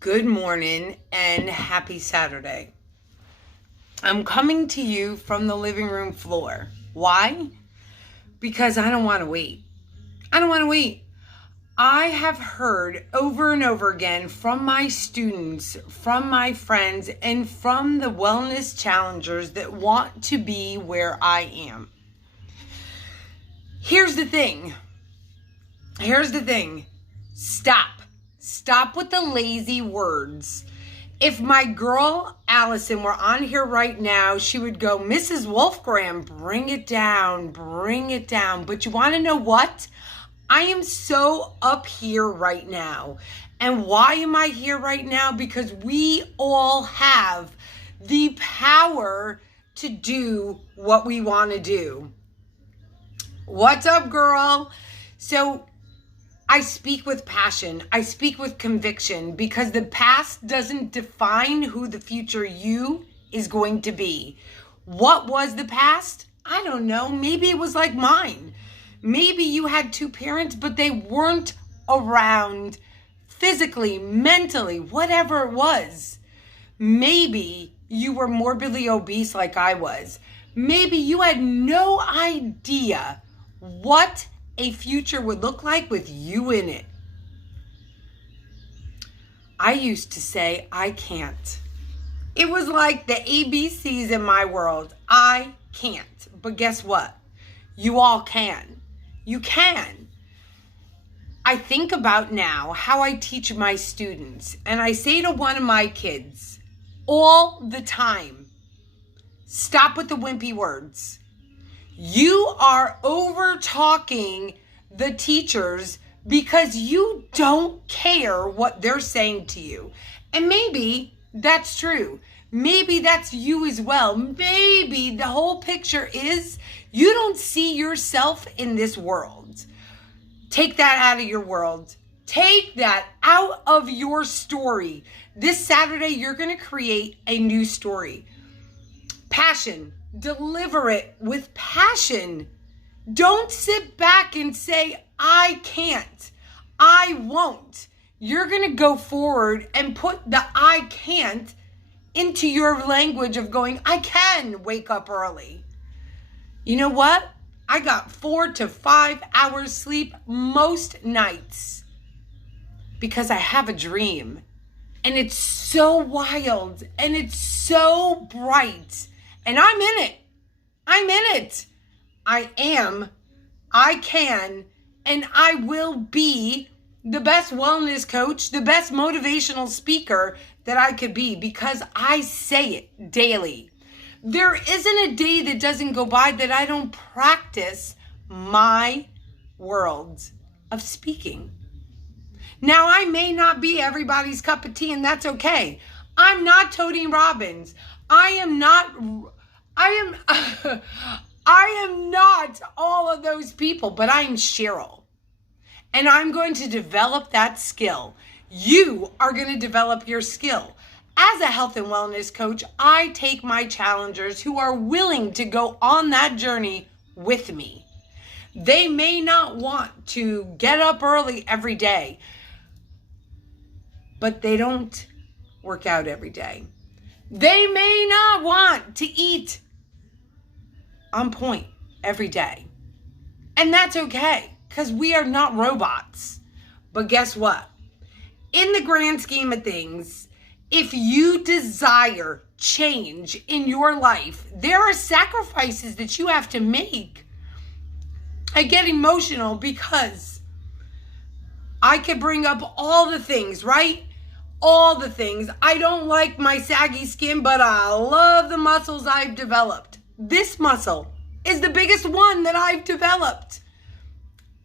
Good morning and happy Saturday. I'm coming to you from the living room floor. Why? Because I don't want to wait. I have heard over and over again from my students, from my friends, and from the wellness challengers that want to be where I am. Here's the thing. Stop with the lazy words. If my girl Allison were on here right now, she would go, Mrs. Wolfgram, bring it down. But you want to know what? I am so up here right now. And why am I here right now? Because we all have the power to do what we want to do. What's up, girl? So I speak with passion. I speak with conviction because the past doesn't define who the future you is going to be. What was the past? I don't know. Maybe it was like mine. Maybe you had two parents, but they weren't around physically, mentally, whatever it was. Maybe you were morbidly obese like I was. Maybe you had no idea what a future would look like with you in it. I used to say, I can't. It was like the ABCs in my world. I can't. But guess what? You all can. You can. I think about now how I teach my students, and I say to one of my kids all the time, stop with the wimpy words. You are over talking the teachers because you don't care what they're saying to you. And maybe that's true. Maybe that's you as well. Maybe the whole picture is you don't see yourself in this world. Take that out of your world. Take that out of your story. This Saturday, you're going to create a new story. Passion. Deliver it with passion. Don't sit back and say, I can't. I won't. You're going to go forward and put the I can't into your language of going, I can wake up early. You know what? I got 4 to 5 hours sleep most nights because I have a dream. And it's so wild and it's so bright. And I'm in it. I am, I can, and I will be the best wellness coach, the best motivational speaker that I could be because I say it daily. There isn't a day that doesn't go by that I don't practice my world of speaking. Now, I may not be everybody's cup of tea, and that's okay. I'm not Tony Robbins. I am not all of those people, but I am Cheryl. And I'm going to develop that skill. You are going to develop your skill. As a health and wellness coach, I take my challengers who are willing to go on that journey with me. They may not want to get up early every day, but they don't work out every day. They may not want to eat on point every day. And that's okay, because we are not robots. But guess what? In the grand scheme of things, if you desire change in your life, there are sacrifices that you have to make. I get emotional because I could bring up all the things, right? All the things. I don't like my saggy skin, but I love the muscles I've developed. This muscle is the biggest one that I've developed.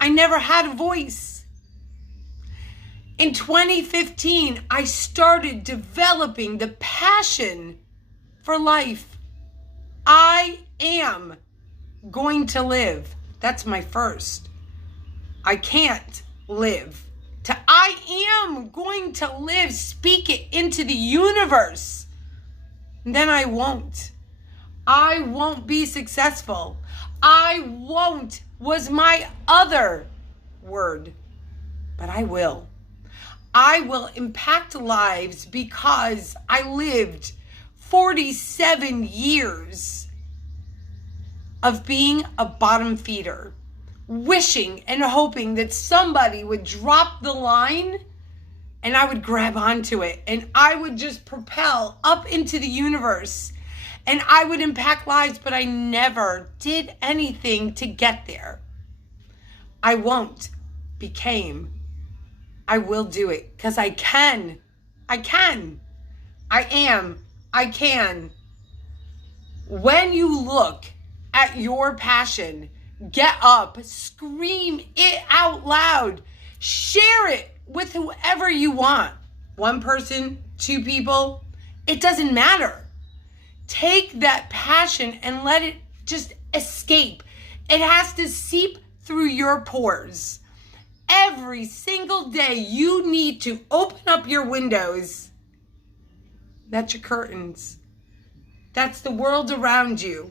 I never had a voice. In 2015, I started developing the passion for life. I am going to live. That's my first. I can't live. To I am going to live, speak it into the universe. And then I won't be successful. I won't was my other word, but I will. I will impact lives because I lived 47 years of being a bottom feeder, wishing and hoping that somebody would drop the line and I would grab onto it and I would just propel up into the universe and I would impact lives, but I never did anything to get there. I won't, became. I will do it because I can. I can. I am. I can. When you look at your passion, get up, scream it out loud, share it with whoever you want. One person, two people, it doesn't matter. Take that passion and let it just escape. It has to seep through your pores. Every single day you need to open up your windows. That's your curtains. That's the world around you.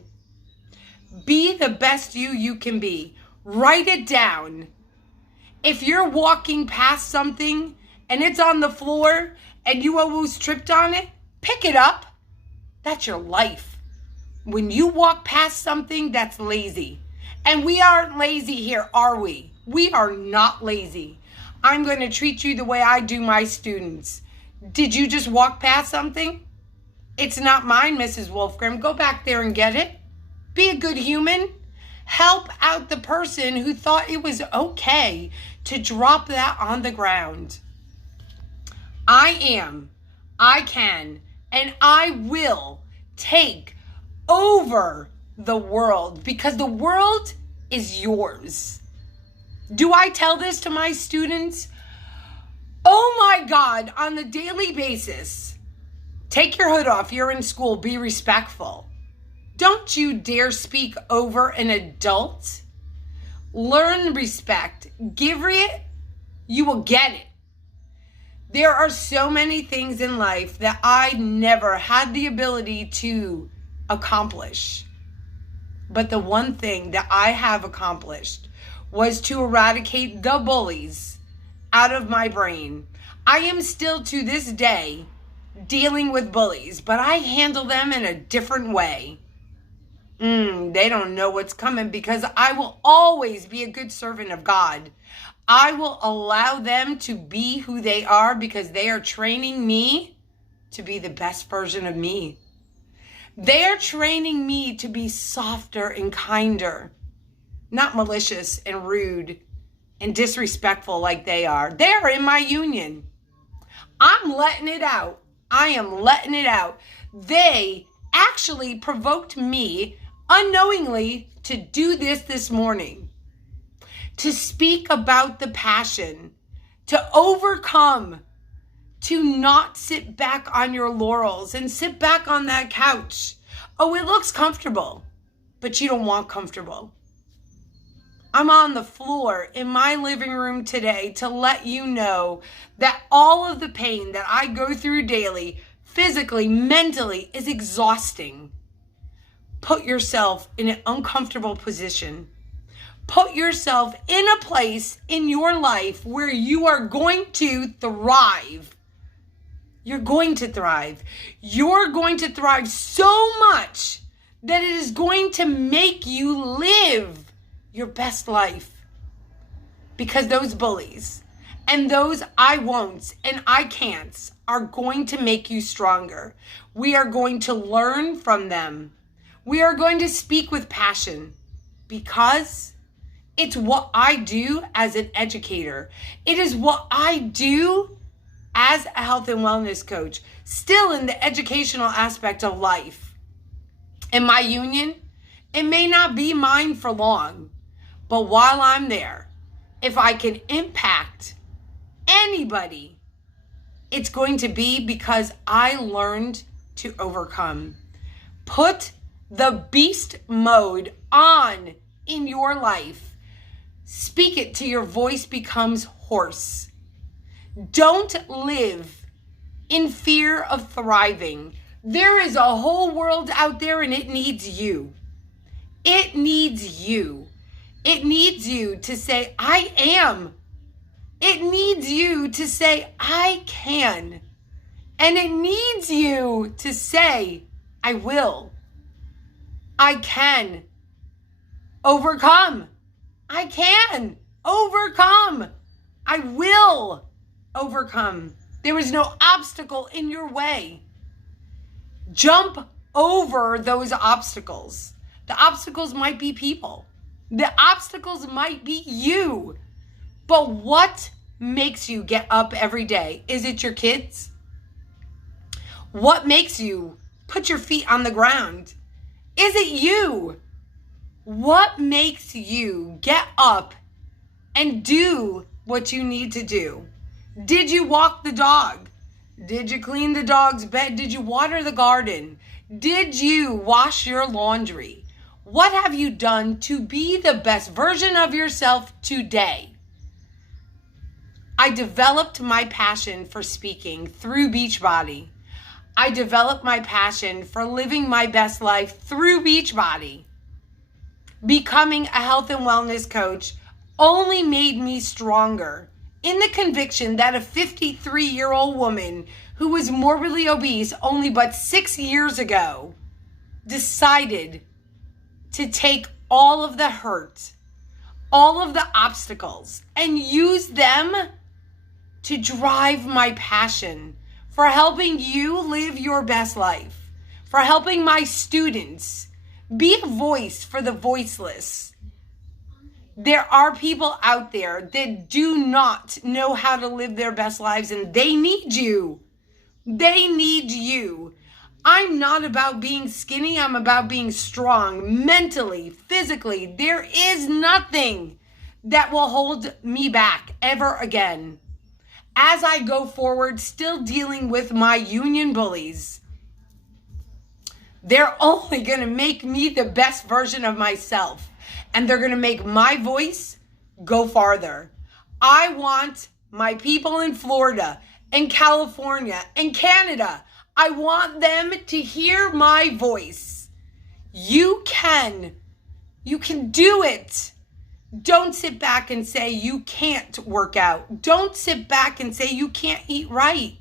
Be the best you can be. Write it down. If you're walking past something and it's on the floor and you almost tripped on it, pick it up. That's your life. When you walk past something, that's lazy. And we aren't lazy here, are we? We are not lazy. I'm going to treat you the way I do my students. Did you just walk past something? It's not mine, Mrs. Wolfgram. Go back there and get it. Be a good human. Help out the person who thought it was okay to drop that on the ground. I am, I can, and I will take over the world because the world is yours. Do I tell this to my students? Oh my God, on the daily basis. Take your hood off. You're in school. Be respectful. Don't you dare speak over an adult. Learn respect. Give it, you will get it. There are so many things in life that I never had the ability to accomplish. But the one thing that I have accomplished was to eradicate the bullies out of my brain. I am still to this day dealing with bullies, but I handle them in a different way. They don't know what's coming because I will always be a good servant of God. I will allow them to be who they are because they are training me to be the best version of me. They're training me to be softer and kinder, not malicious and rude and disrespectful like they are. They're in my union. I'm letting it out. I am letting it out. They actually provoked me unknowingly to do this morning, to speak about the passion, to overcome, to not sit back on your laurels and sit back on that couch. Oh, it looks comfortable, but you don't want comfortable. I'm on the floor in my living room today to let you know that all of the pain that I go through daily, physically, mentally, is exhausting. Put yourself in an uncomfortable position. Put yourself in a place in your life where you are going to thrive. You're going to thrive. You're going to thrive so much that it is going to make you live your best life. Because those bullies and those I won'ts and I can'ts are going to make you stronger. We are going to learn from them. We are going to speak with passion because it's what I do as an educator. It is what I do as a health and wellness coach, still in the educational aspect of life. In my union, it may not be mine for long, but while I'm there, if I can impact anybody, it's going to be because I learned to overcome. Put the beast mode on in your life. Speak it till your voice becomes hoarse. Don't live in fear of thriving. There is a whole world out there and it needs you. It needs you. It needs you to say, I am It needs you to say, I can. And it needs you to say, I will. I can overcome. I can overcome. I will overcome. There is no obstacle in your way. Jump over those obstacles. The obstacles might be people. The obstacles might be you. But what makes you get up every day? Is it your kids? What makes you put your feet on the ground? Is it you? What makes you get up and do what you need to do? Did you walk the dog? Did you clean the dog's bed? Did you water the garden? Did you wash your laundry? What have you done to be the best version of yourself today? I developed my passion for speaking through Beachbody. I developed my passion for living my best life through Beachbody. Becoming a health and wellness coach only made me stronger in the conviction that a 53-year-old woman who was morbidly obese only but 6 years ago decided to take all of the hurt, all of the obstacles, and use them to drive my passion for helping you live your best life, for helping my students be a voice for the voiceless. There are people out there that do not know how to live their best lives, and they need you. They need you. I'm not about being skinny. I'm about being strong mentally, physically. There is nothing that will hold me back ever again. As I go forward, still dealing with my union bullies, they're only going to make me the best version of myself. And they're going to make my voice go farther. I want my people in Florida and California and Canada, I want them to hear my voice. You can do it. Don't sit back and say you can't work out. Don't sit back and say you can't eat right.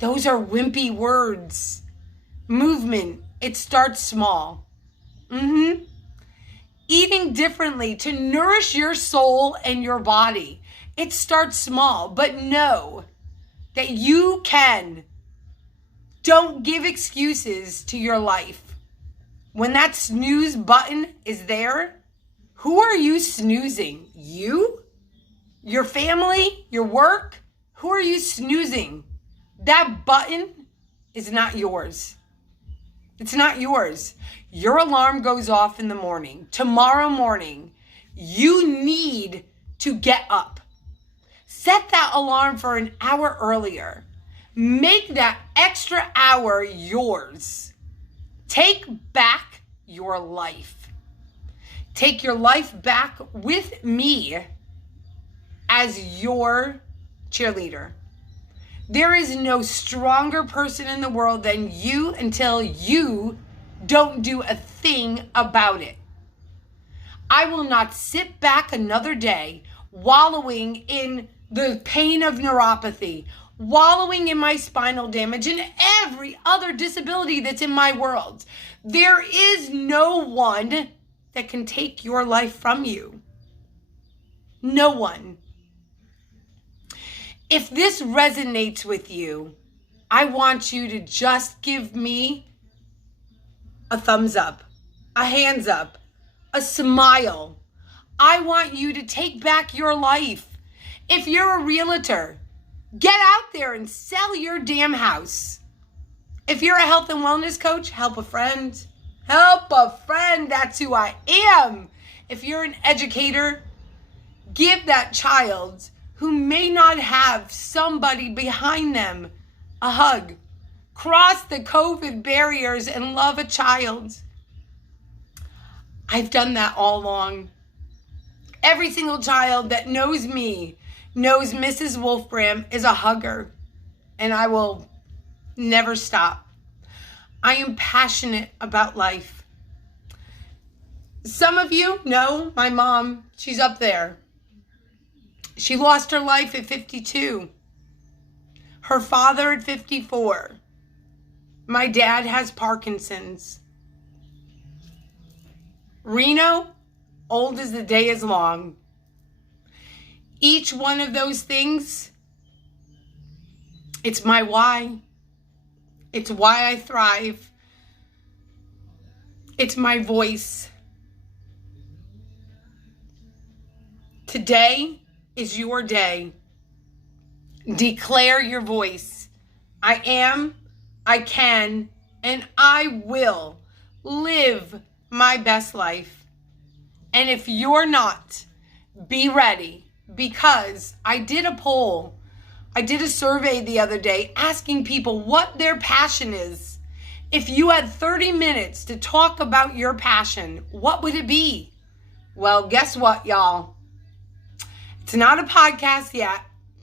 Those are wimpy words. Movement, it starts small. Eating differently to nourish your soul and your body. It starts small, but know that you can. Don't give excuses to your life. When that snooze button is there, who are you snoozing? You? Your family? Your work? Who are you snoozing? That button is not yours. It's not yours. Your alarm goes off in the morning. Tomorrow morning, you need to get up. Set that alarm for an hour earlier. Make that extra hour yours. Take back your life. Take your life back with me as your cheerleader. There is no stronger person in the world than you until you don't do a thing about it. I will not sit back another day wallowing in the pain of neuropathy, wallowing in my spinal damage and every other disability that's in my world. There is no one that can take your life from you. No one. If this resonates with you, I want you to just give me a thumbs up, a hands up, a smile. I want you to take back your life. If you're a realtor, get out there and sell your damn house. If you're a health and wellness coach, help a friend. Help a friend. That's who I am. If you're an educator, give that child who may not have somebody behind them a hug. Cross the COVID barriers and love a child. I've done that all along. Every single child that knows me knows Mrs. Wolfram is a hugger, and I will never stop. I am passionate about life. Some of you know my mom. She's up there. She lost her life at 52. Her father at 54. My dad has Parkinson's. Reno, old as the day is long. Each one of those things, it's my why. It's why I thrive. It's my voice. Today is your day. Declare your voice. I am, I can, and I will live my best life. And if you're not, be ready, because I did a poll. I did a survey the other day asking people what their passion is. If you had 30 minutes to talk about your passion, what would it be? Well, guess what, y'all? It's not a podcast yet,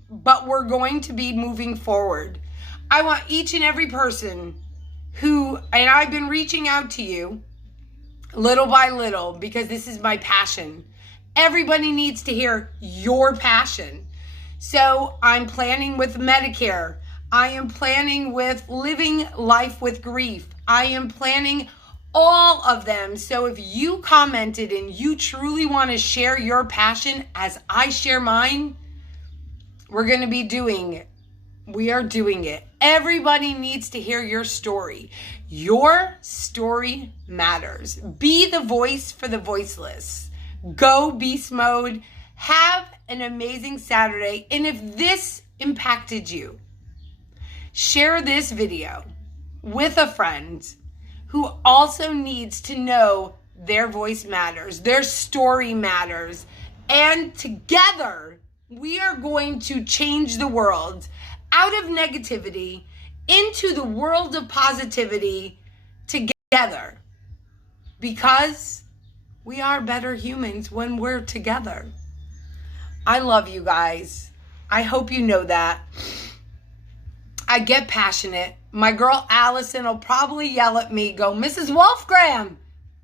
but we're going to be moving forward. I want each and every person who, and I've been reaching out to you little by little because this is my passion. Everybody needs to hear your passion. So I'm planning with Medicare. I am planning with living life with grief. I am planning all of them. So if you commented and you truly want to share your passion as I share mine, we're going to be doing it. We are doing it. Everybody needs to hear your story. Your story matters. Be the voice for the voiceless. Go beast mode. Have an amazing Saturday. And if this impacted you, share this video with a friend who also needs to know their voice matters, their story matters. And together, we are going to change the world out of negativity into the world of positivity together, because we are better humans when we're together. I love you guys. I hope you know that. I get passionate. My girl Allison will probably yell at me, go, Mrs. Wolfgram,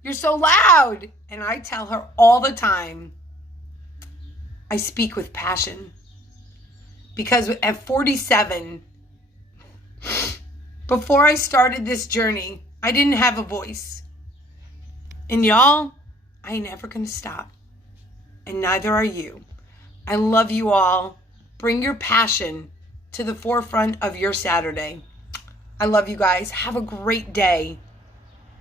you're so loud. And I tell her all the time, I speak with passion. Because at 47, before I started this journey, I didn't have a voice. And y'all, I ain't ever gonna stop. And neither are you. I love you all. Bring your passion to the forefront of your Saturday. I love you guys. Have a great day.